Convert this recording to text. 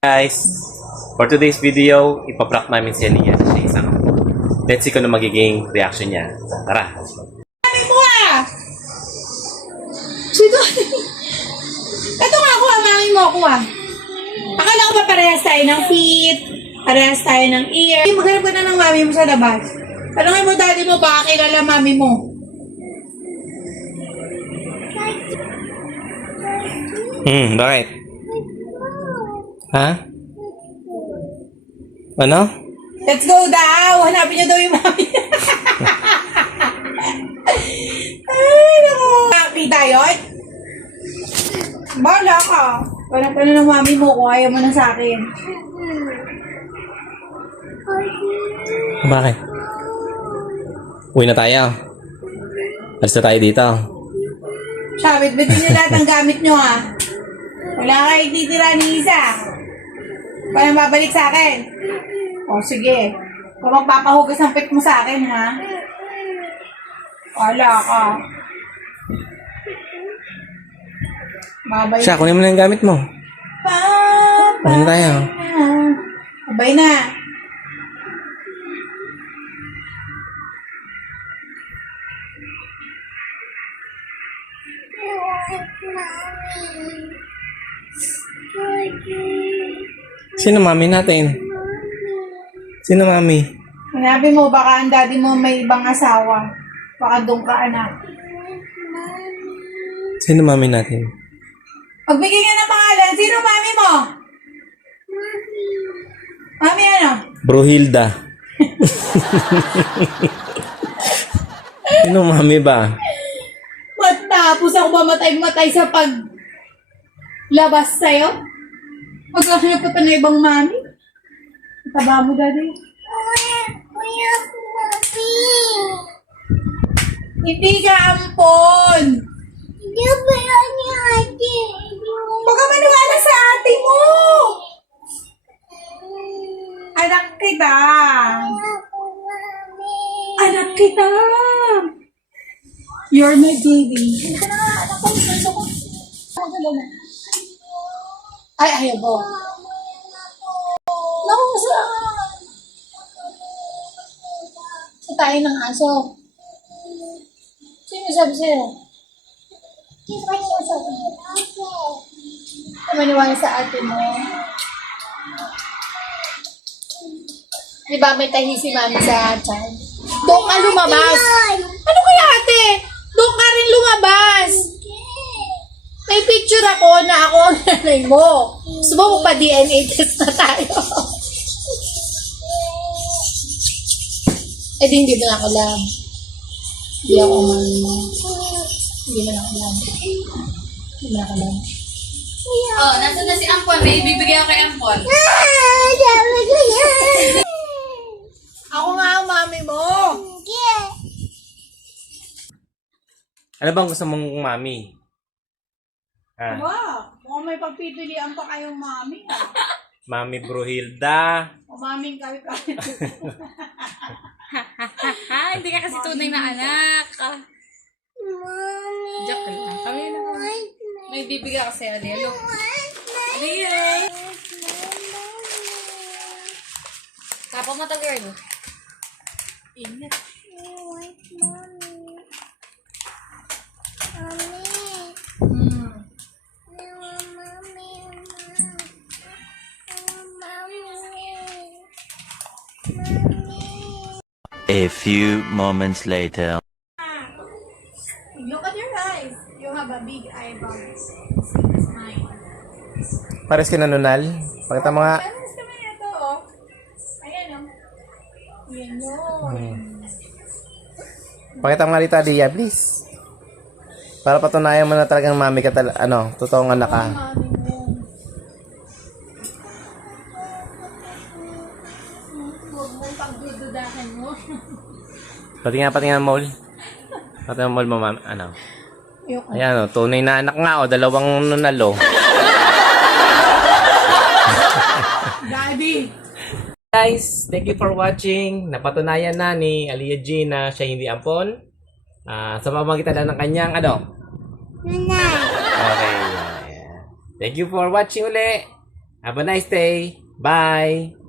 Guys, for today's video, ipaprank namin si Aliyah na siya isang apo. Let's see kung ano magiging reaction niya. Tara! Mami mo ah! Sito? Ito nga ako ah, mami mo ako ah. Akala ko ba parehas tayo ng feet, parehas tayo ng ear. Maghanap ka na ng mami mo sa labas. Tanungin mo daddy mo, baka kilala mami mo. Bakit? Ha? Ano? Let's go daw! Hanapin niyo daw yung mami. Ay, naku. Kita yun? Bala ka. Hanap ka na ng mami mo kung ayaw mo na sa akin. Bakit? Uwi na tayo. Alis na tayo dito. Siya, bitbitin niyo lahat ng gamit niyo ah. Wala kayo titira ni isa. Parang babalik sa akin. O sige. Kung magpapahugas ng pit mo sa akin ha. Wala ka. Babay. Siya, kunin mo na yung gamit mo. Uwi na tayo. Babay na. Sino mami natin? Sino mami? Hanapin mo, baka ang daddy mo may ibang asawa. Baka doon ka anak. Sino mami natin? Pagbigay ka ng pangalan, sino mami mo? Mami ano? Brohilda. Sino mami ba? Matapos ako mamatay sa paglabas sa'yo? Magkahanap ka pa na ibang mami? Taba mo, daddy. Hindi ka ampon. Hindi ba yan ni ate? Huwag ka maniwala sa ate mo. Anak kita. Anak kita. You're my baby. Hindi ka na nga, anak ko. Gusto ko. Ay, ayaw ba? Naku, sa tayo ng aso. Sino sabi sa'yo? Hindi ba niya sa ate? Maniwala sa ate mo. Di ba may tahi si mami sa chan? Doon ka lumabas. Ano kaya ate? Doon ka rin lumabas. May picture ako na ako ang nanay mo. Gusto mo pa DNA test na tayo? Eh di hindi mo na ako alam. Hindi ako mami mo. Hindi mo na ako alam. Hindi mo na ako alam. Oh, nasa na si Ampon. May ibibigay ako kay Ampon. Sabi ko yan. Ako nga ang mami mo. Ano bang gusto mong mami? Ha? Wow, mukhang may pagpipilian pa kayong mami. Mami Brohilda. O maming kami-kami. Hindi ka kasi tunay na anak. Mommy. Joke lang. Kami na. May bibigay ako sa'yo, Alia. Look. Alia. Tapo mo to, girl. Ingat. A few moments later. Look at your eyes. You have a big eyebrows. Smile. Pares ka na nunal? Pakita mo nga. Parang kami ito, oh. Ayan, oh. Yan yun. Pakita mo nga dito, Aliyah, please. Para patunayan mo na talagang mami ka totoong anak ka. Mami mo. Huwag mong pagdududahan mo. Patingnan mo, Mol. Patingnan mo, mama, Ayoko. Ayan, tunay na anak nga, dalawang nunal, Daddy. Guys, thank you for watching. Napatunayan na ni Aliyah G na siya hindi ampon. Sa pamamagitan lang ng kanyang Nanay. Okay. Thank you for watching uli. Have a nice day. Bye.